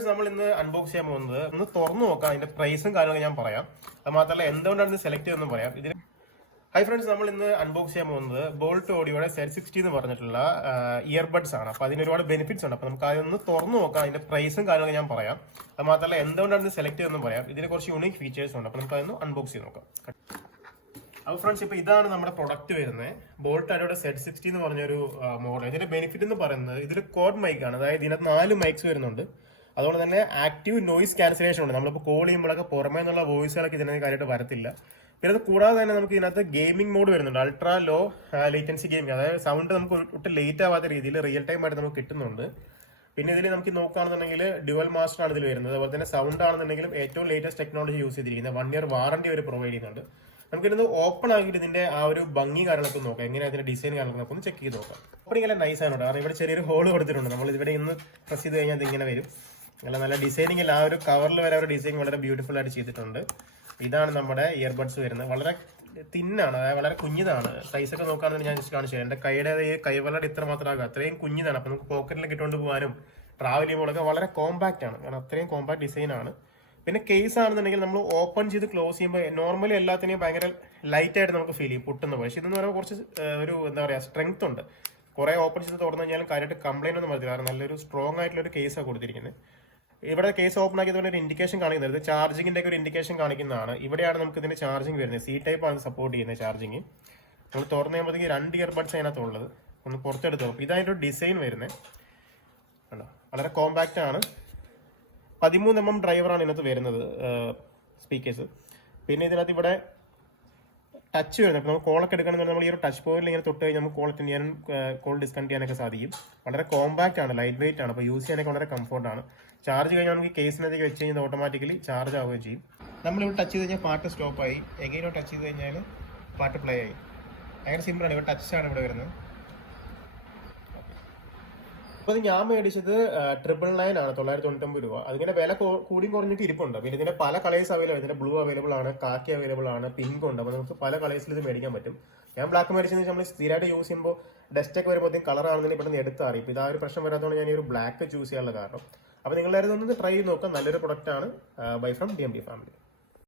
നമ്മൾ ഇന്ന് അൺബോക്സ് ചെയ്യാൻ പോകുന്നത് ഒന്ന് തുറന്നു നോക്കാം അതിന്റെ പ്രൈസും കാര്യങ്ങളൊക്കെ ഞാൻ പറയാം. അത് മാത്രമല്ല എന്തുകൊണ്ടാണ് സെലക്ട് ചെയ്തെന്നും പറയാം. ഇതിന് ഹൈ ഫ്രണ്ട്സ് നമ്മൾ ഇന്ന് അൺബോക്സ് ചെയ്യാൻ പോകുന്നത് ബോൾട്ട് ഓഡിയോയുടെ സെറ്റ് സിക്സ്റ്റി എന്ന് പറഞ്ഞിട്ടുള്ള ഇയർബഡ്സ് ആണ്. അപ്പൊ അതിന് ഒരുപാട് ബെനിഫിറ്റ്സ് ഉണ്ട്. അപ്പൊ നമുക്ക് അതൊന്ന് തുറന്നു നോക്കാം അതിന്റെ പ്രൈസും കാര്യങ്ങളൊക്കെ ഞാൻ പറയാം. അത് മാത്രമല്ല എന്തുകൊണ്ടാണ് സെലക്ട് ചെയ്തെന്നും പറയാം. ഇതിന് കുറച്ച് യൂണിക് ഫീച്ചേഴ്സ് ഉണ്ട്. അപ്പൊ നമുക്ക് അതൊന്ന് അൺബോക്സ് ചെയ്ത് നോക്കാം. അപ്പോൾ ഫ്രണ്ട്സ് ഇപ്പൊ ഇതാണ് നമ്മുടെ പ്രൊഡക്റ്റ് വരുന്നത്. ബോൾട്ട് അരോടെ സെറ്റ് സിക്സ്റ്റി എന്ന് പറഞ്ഞൊരു മോഡൽ ഇതിന്റെ ബെനിഫിറ്റ് എന്ന് പറയുന്നത് ഇതിൽ കോഡ് മൈക്ക് ആണ്. അതായത് ഇതിനകത്ത് നാല് മൈക്സ് വരുന്നുണ്ട്. അതുകൊണ്ട് തന്നെ ആക്റ്റീവ് നോയിസ് ക്യാൻസലേഷൻ ഉണ്ട്. നമ്മളിപ്പോൾ കോൾ ചെയ്യുമ്പോഴൊക്കെ പുറമേ നിന്നുള്ള വോയിസുകളൊക്കെ ഇതിനകത്ത് കാര്യമായിട്ട് വരത്തില്ല. പിന്നെ അത് കൂടാതെ തന്നെ നമുക്ക് ഇതിനകത്ത് ഗെയിമിംഗ് മോഡ് വരുന്നുണ്ട്. അൾട്രാ ലോ ലേറ്റൻസി ഗെയിമിംഗ് അതായത് സൗണ്ട് നമുക്ക് ഒട്ടും ലേറ്റ് ആവാത്ത രീതിയിൽ റിയൽ ടൈം ആയിട്ട് നമുക്ക് കിട്ടുന്നുണ്ട്. പിന്നെ ഇതിൽ നമുക്ക് നോക്കുകയാണെന്നുണ്ടെങ്കിൽ ഡ്യുവൽ മാസ്റ്റർ ആണ് ഇതിൽ വരുന്നത്. അതുപോലെ തന്നെ സൗണ്ട് ആണെന്നുണ്ടെങ്കിലും ഏറ്റവും ലേറ്റസ്റ്റ് ടെക്നോളജി യൂസ് ചെയ്തിരിക്കുന്നത്. വൺ ഇയർ വാറണ്ടി അവർ പ്രൊവൈഡ് ചെയ്യുന്നുണ്ട്. നമുക്കിരുന്ന് ഓപ്പൺ ആക്കിയിട്ട് ഇതിന്റെ ആ ഒരു ഭംഗി കാര്യങ്ങളൊക്കെ നോക്കാം. എങ്ങനെ അതിന്റെ ഡിസൈൻ കാര്യങ്ങളൊക്കെ ഒന്ന് ചെക്ക് ചെയ്ത് നോക്കാം. ഓപ്പണിംഗ് എല്ലാം നൈസ് ആണ് കാരണം ഇവിടെ ചെറിയൊരു ഹോൾ കൊടുത്തിട്ടുണ്ട്. നമ്മൾ ഇവിടെ ഇന്ന് പ്രസ് ചെയ്ത് കഴിഞ്ഞാൽ ഇത് ഇങ്ങനെ വരും. നല്ല നല്ല ഡിസൈനിങ്ങിൽ ആ ഒരു കവറിൽ വരെ ഒരു ഡിസൈൻ വളരെ ബ്യൂട്ടിഫുൾ ആയിട്ട് ചെയ്തിട്ടുണ്ട്. ഇതാണ് നമ്മുടെ ഇയർബഡ്സ് വരുന്നത്. വളരെ തിന്നാണ് അതായത് വളരെ കുഞ്ഞിതാണ്. സൈസ് ഒക്കെ നോക്കുകയാണെങ്കിൽ ഞാൻ ജസ്റ്റ് കാണിച്ചു. എന്റെ കൈയുടെ ഈ കൈവളയുടെ ഇത്ര മാത്രമാകും അത്രയും കുഞ്ഞിതാണ്. അപ്പോൾ നമുക്ക് പോക്കറ്റിലൊക്കെ ഇട്ടുകൊണ്ട് പോകാനും ട്രാവൽ ചെയ്യുമ്പോഴൊക്കെ വളരെ കോമ്പാക്റ്റ് ആണ്. കാരണം അത്രയും കോമ്പാക്ട് ഡിസൈൻ ആണ്. പിന്നെ കേസ് ആണെന്നുണ്ടെങ്കിൽ നമ്മൾ ഓപ്പൺ ചെയ്ത് ക്ലോസ് ചെയ്യുമ്പോൾ നോർമലി എല്ലാത്തിനെയും ഭയങ്കര ലൈറ്റ് ആയിട്ട് നമുക്ക് ഫീൽ ചെയ്യും പൊട്ടുന്ന പക്ഷെ ഇതെന്ന് പറയുമ്പോൾ കുറച്ച് ഒരു എന്താ പറയാ സ്ട്രെങ്ത് ഉണ്ട്. കുറെ ഓപ്പൺ ചെയ്ത് തുറന്നു കഴിഞ്ഞാലും കാര്യമായിട്ട് കംപ്ലൈന്റ് ഒന്നും വരത്തില്ല. കാരണം നല്ലൊരു സ്ട്രോങ് ആയിട്ടുള്ള ഒരു കേസാണ് കൊടുത്തിരിക്കുന്നത്. ഇവിടെ കേസ് ഓപ്പൺ ആക്കിയതുകൊണ്ട് ഒരു ഇൻഡിക്കേഷൻ കാണിക്കുന്നത് ചാർജിങ്ങിന്റെ ഒക്കെ ഒരു ഇൻഡിക്കേഷൻ കാണിക്കുന്നതാണ്. ഇവിടെയാണ് നമുക്ക് ഇതിന്റെ ചാർജിങ് വരുന്നത്. സി ടൈപ്പ് ആണ് സപ്പോർട്ട് ചെയ്യുന്നത് ചാർജിങ് നമ്മൾ തുറന്നു കഴിയുമ്പോഴത്തേക്ക് രണ്ട് ഇയർബഡ്സ് അതിനകത്തുള്ളത് ഒന്ന് പുറത്തെടുത്ത് നോക്കും. ഇതായിട്ട് ഡിസൈൻ വരുന്നത് കണ്ടോ? വളരെ കോമ്പാക്റ്റ് ആണ്. പതിമൂന്ന് എം എം ഡ്രൈവറാണ് ഇതിനകത്ത് വരുന്നത് സ്പീക്കേഴ്സ് പിന്നെ ഇതിനകത്ത് ഇവിടെ ടച്ച് വരുന്നത്. അപ്പോൾ നമ്മൾ കോളൊക്കെ എടുക്കണമെന്നുണ്ടെങ്കിൽ നമ്മൾ ഈ ഒരു ടച്ച് പോയിന്റിൽ ഇങ്ങനെ തൊട്ട് കഴിഞ്ഞാൽ നമുക്ക് കോൾ അറ്റൻഡ് ചെയ്യാനും കോൾ ഡിസ്കണക്ട് ചെയ്യാനൊക്കെ സാധിക്കും. വളരെ കോമ്പാക്റ്റ് ആണ് ലൈറ്റ് വെയിറ്റ് ആണ്. അപ്പോൾ യൂസ് ചെയ്യാനൊക്കെ വളരെ കംഫർട്ടാണ് ചാർജ് കഴിഞ്ഞാൽ നമുക്ക് കേസിനകത്തേക്ക് വെച്ച് കഴിഞ്ഞാൽ ഓട്ടോമാറ്റിക്കലി ചാർജ് ആവുകയും ചെയ്യും. നമ്മളിവിടെ ടച്ച് ചെയ്ത് കഴിഞ്ഞാൽ പാട്ട് സ്റ്റോപ്പായി എങ്ങനെയോ ടച്ച് ചെയ്ത് കഴിഞ്ഞാൽ പാട്ട് പ്ലേ ആയി. ഭയങ്കര സിമ്പിളാണ് ഇവിടെ ടച്ച് ആണ് ഇവിടെ വരുന്നത്. അപ്പോൾ ഞാൻ മേടിച്ചത് ട്രിപ്പിൾ നയൻ ആണ് തൊള്ളായിരത്തി തൊണ്ണൂറ്റൊമ്പത് രൂപ. അതിങ്ങനെ വില കൂടി കുറഞ്ഞിട്ട് ഇരിപ്പുണ്ട്. പിന്നെ ഇതിന്റെ പല കളേഴ്സ് അവൈലബിൾ ഇതിന്റെ ബ്ലൂ അവൈലബിൾ ആണ് കാക്കി അവൈലബിൾ ആണ് പിങ്ക് ഉണ്ട്. അപ്പോൾ നമുക്ക് പല കളേഴ്സിൽ ഇത് മേടിക്കാൻ പറ്റും. ഞാൻ ബ്ലാക്ക് മേടിച്ചെന്ന് വെച്ചാൽ നമ്മൾ സ്ഥിരമായിട്ട് യൂസ് ചെയ്യുമ്പോൾ ഡസ്റ്റ് ഒക്കെ വരുമ്പോൾ കളർ ആണെന്നുണ്ടെങ്കിൽ പെട്ടെന്ന് എടുത്താറി ഇപ്പോൾ ഇതാ ഒരു പ്രശ്നം വരാത്തതുകൊണ്ട് ഞാൻ ഈ ഒരു ബ്ലാക്ക് ചൂസ് ചെയ്യാനുള്ള കാരണം. അപ്പോൾ നിങ്ങളായിരുന്നു ഒന്ന് ട്രൈ ചെയ്ത് നോക്കാം നല്ലൊരു പ്രൊഡക്റ്റ് ആണ് buy from D M D family